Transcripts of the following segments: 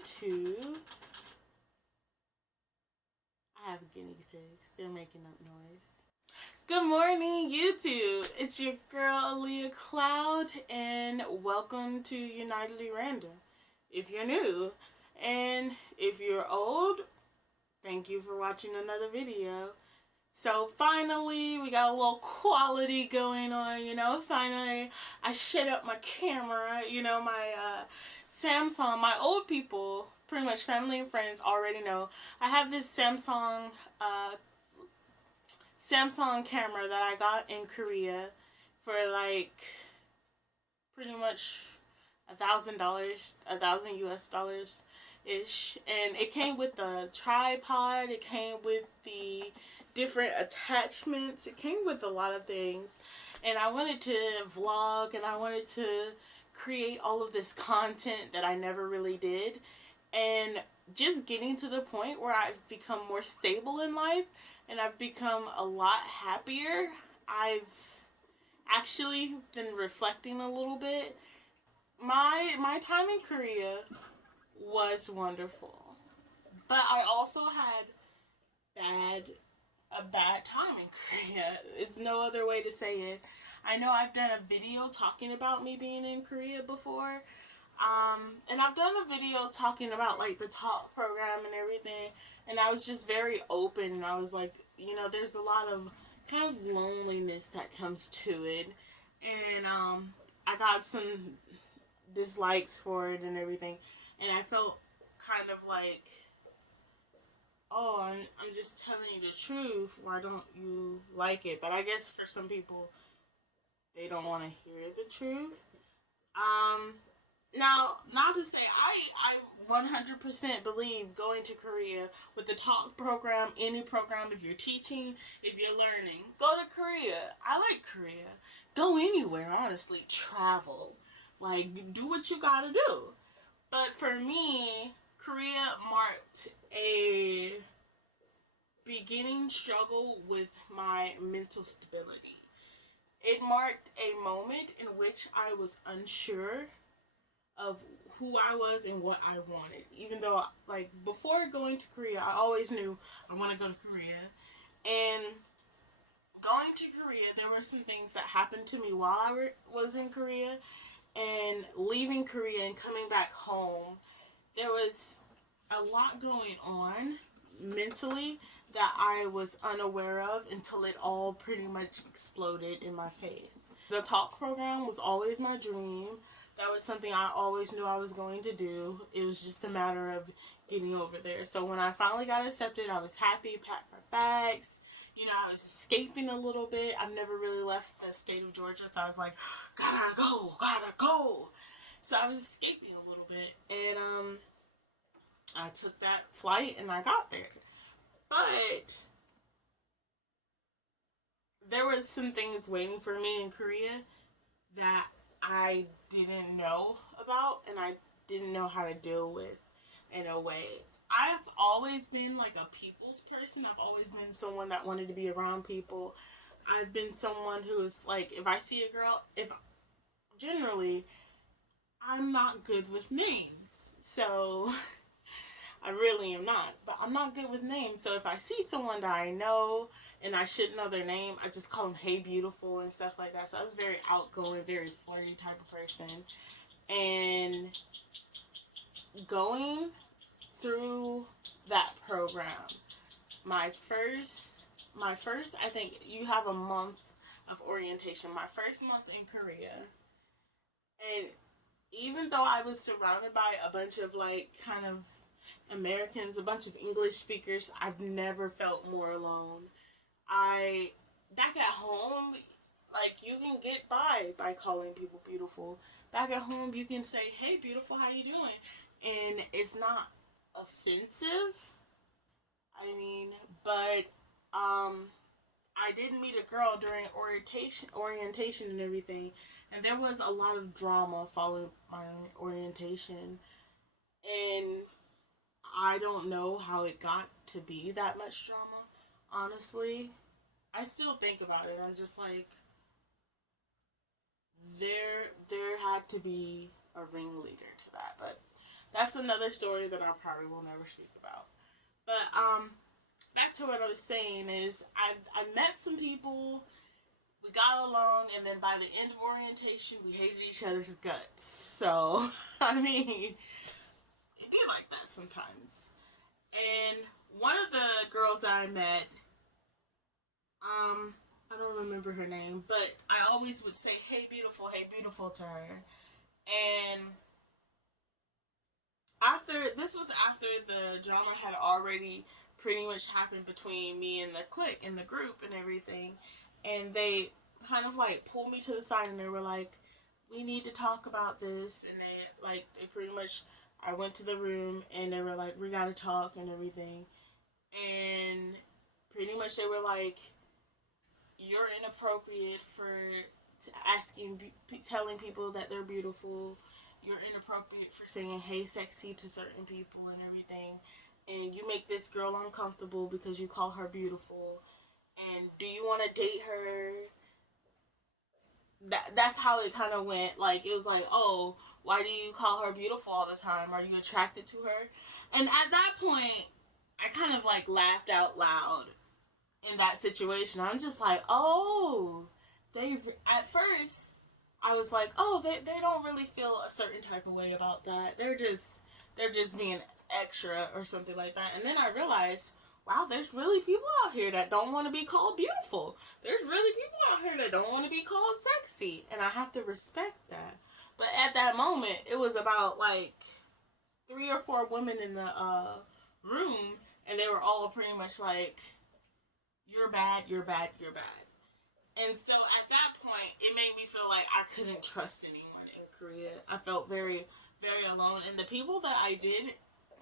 YouTube. I have guinea pigs. They're making up noise. Good morning, YouTube. It's your girl, Aaliyah Cloud, and welcome to Unitedly Random. If you're new, and if you're old, thank you for watching another video. So finally, we got a little quality going on, finally I shut up my camera, my Samsung. My old people, pretty much family and friends, already know I have this Samsung camera that I got in Korea for like pretty much $1,000, $1,000 US ish, and it came with the tripod, it came with the different attachments, it came with a lot of things, and I wanted to vlog and I wanted to create all of this content that I never really did, and just getting to the point where I've become more stable in life and I've become a lot happier. I've actually been reflecting a little bit. My time in Korea was wonderful, but I also had a bad time in Korea. It's no other way to say it. I know I've done a video talking about me being in Korea before, and I've done a video talking about like the talk program and everything, and I was just very open, and I was like, there's a lot of kind of loneliness that comes to it, and I got some dislikes for it and everything, and I felt kind of like, oh, I'm just telling you the truth, why don't you like it? But I guess for some people, they don't want to hear the truth. Now, not to say, I 100% believe going to Korea with the talk program, any program, if you're teaching, if you're learning, go to Korea. I like Korea. Go anywhere, honestly. Travel. Like, do what you gotta do. But for me, Korea marked a beginning struggle with my mental stability. It marked a moment in which I was unsure of who I was and what I wanted. Even though, like, before going to Korea, I always knew I want to go to Korea. And going to Korea, there were some things that happened to me while I was in Korea. And leaving Korea and coming back home, there was a lot going on mentally that I was unaware of until it all pretty much exploded in my face. The talk program was always my dream. That was something I always knew I was going to do. It was just a matter of getting over there. So when I finally got accepted, I was happy, packed my bags. I was escaping a little bit. I've never really left the state of Georgia, so I was like, gotta go. So I was escaping a little bit, and I took that flight and I got there. But there were some things waiting for me in Korea that I didn't know about and I didn't know how to deal with in a way. I've always been like a people's person. I've always been someone that wanted to be around people. I've been someone who is like, if I see a girl, generally, I'm not good with names. So, I really am not. But I'm not good with names. So if I see someone that I know and I should know their name, I just call them, hey, beautiful, and stuff like that. So I was very outgoing, very flirty type of person. And going through that program, my first, I think you have a month of orientation. My first month in Korea, and even though I was surrounded by a bunch of like kind of Americans, a bunch of English speakers, I've never felt more alone. Back at home, like, you can get by calling people beautiful. Back at home, you can say, hey, beautiful, how you doing? And it's not offensive. But I did meet a girl during orientation and everything, and there was a lot of drama following my orientation, and I don't know how it got to be that much drama, honestly. I still think about it. I'm just like, there had to be a ringleader to that, but That's another story that I probably will never speak about. But back to what I was saying is I've met some people, we got along, and then by the end of orientation, we hated each other's guts. So I mean, it'd be like that sometimes. And one of the girls that I met, I don't remember her name, but I always would say hey beautiful to her. And this was after the drama had already pretty much happened between me and the clique and the group and everything. And they kind of like pulled me to the side and they were like, we need to talk about this. And they pretty much, I went to the room and they were like, we gotta talk and everything. And pretty much they were like, you're inappropriate for telling people that they're beautiful. You're inappropriate for saying hey sexy to certain people and everything. And you make this girl uncomfortable because you call her beautiful. And do you want to date her? That's how it kind of went. Like, it was like, oh, why do you call her beautiful all the time? Are you attracted to her? And at that point, I kind of like laughed out loud in that situation. I'm just like, oh, they at first I was like, oh, they don't really feel a certain type of way about that. They're just being extra or something like that. And then I realized, wow, there's really people out here that don't want to be called beautiful. There's really people out here that don't want to be called sexy, and I have to respect that. But at that moment, it was about like 3 or 4 women in the room, and they were all pretty much like, you're bad, you're bad, you're bad. And so at that point, it made me feel like I couldn't trust anyone in Korea. I felt very, very alone. And the people that I did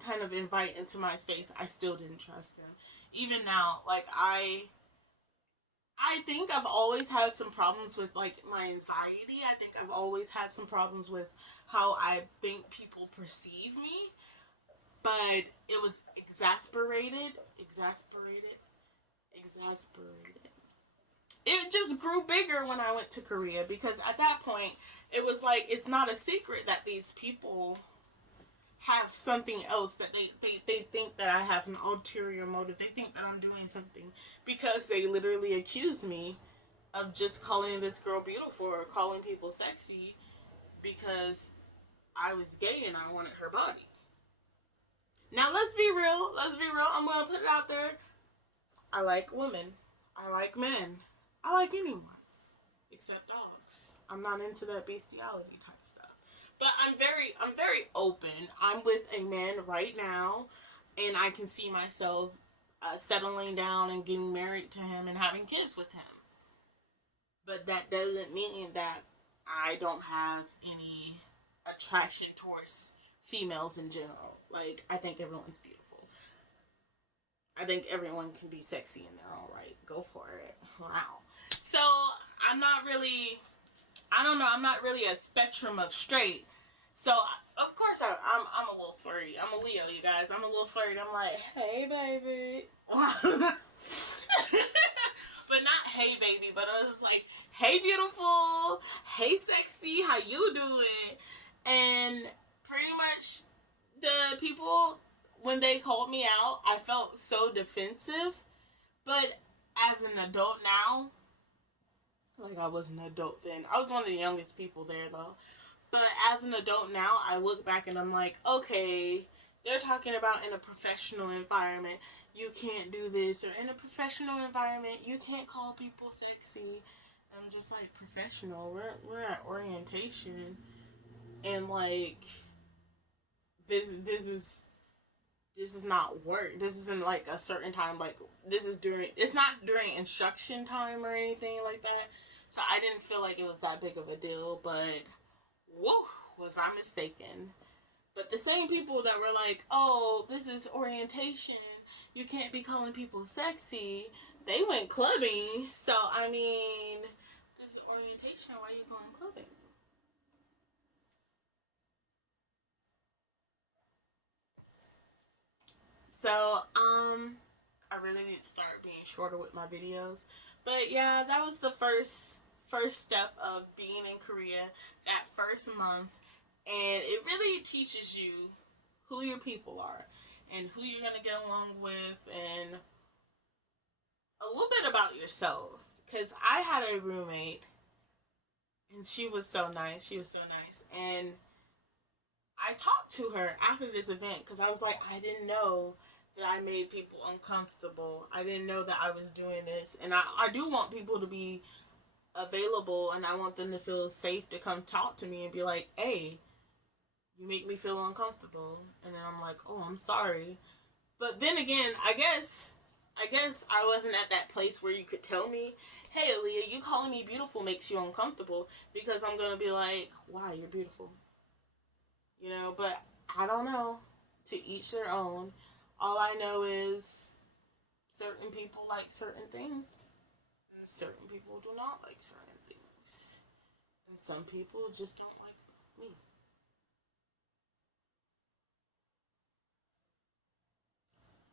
kind of invite into my space, I still didn't trust them. Even now, like I think I've always had some problems with like my anxiety. I think I've always had some problems with how I think people perceive me. But it was exasperated. It just grew bigger when I went to Korea because at that point it was like it's not a secret that these people have something else that they think that I have an ulterior motive. They think that I'm doing something because they literally accuse me of just calling this girl beautiful or calling people sexy because I was gay and I wanted her body. Now let's be real. Let's be real. I'm gonna put it out there. I like women. I like men. I like anyone except dogs. I'm not into that bestiality type stuff. But I'm very open. I'm with a man right now, and I can see myself settling down and getting married to him and having kids with him. But that doesn't mean that I don't have any attraction towards females in general. Like, I think everyone's beautiful. I think everyone can be sexy in their own right. Go for it. Wow. So I'm not really, I don't know, I'm not really a spectrum of straight. So of course I'm a little flirty. I'm a Leo, you guys. I'm a little flirty. I'm like, hey baby. But not hey baby, but I was just like, hey beautiful, hey sexy, how you doing? And pretty much the people, when they called me out, I felt so defensive. But as an adult now, like I was an adult then. I was one of the youngest people there though. But as an adult now, I look back and I'm like, okay, they're talking about in a professional environment, you can't do this, or in a professional environment, you can't call people sexy. I'm just like, professional. We're at orientation, and like this is not work. This isn't like a certain time. Like, this is during. It's not during instruction time or anything like that. So I didn't feel like it was that big of a deal. But whoa, was I mistaken? But the same people that were like, "Oh, this is orientation. You can't be calling people sexy." They went clubbing. So I mean, this is orientation. Why are you going clubbing? So, I really need to start being shorter with my videos. But yeah, that was the first step of being in Korea, that first month. And it really teaches you who your people are and who you're gonna get along with, and a little bit about yourself. Because I had a roommate, and she was so nice. She was so nice, and I talked to her after this event because I was like, I didn't know that I made people uncomfortable. I didn't know that I was doing this, and I do want people to be available, and I want them to feel safe to come talk to me and be like, hey, you make me feel uncomfortable. And then I'm like, oh, I'm sorry. But then again, I guess I wasn't at that place where you could tell me, hey, Aaliyah, you calling me beautiful makes you uncomfortable, because I'm going to be like, why, you're beautiful. But I don't know. To each their own. All I know is certain people like certain things, and certain people do not like certain things. And some people just don't like me.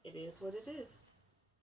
It is what it is.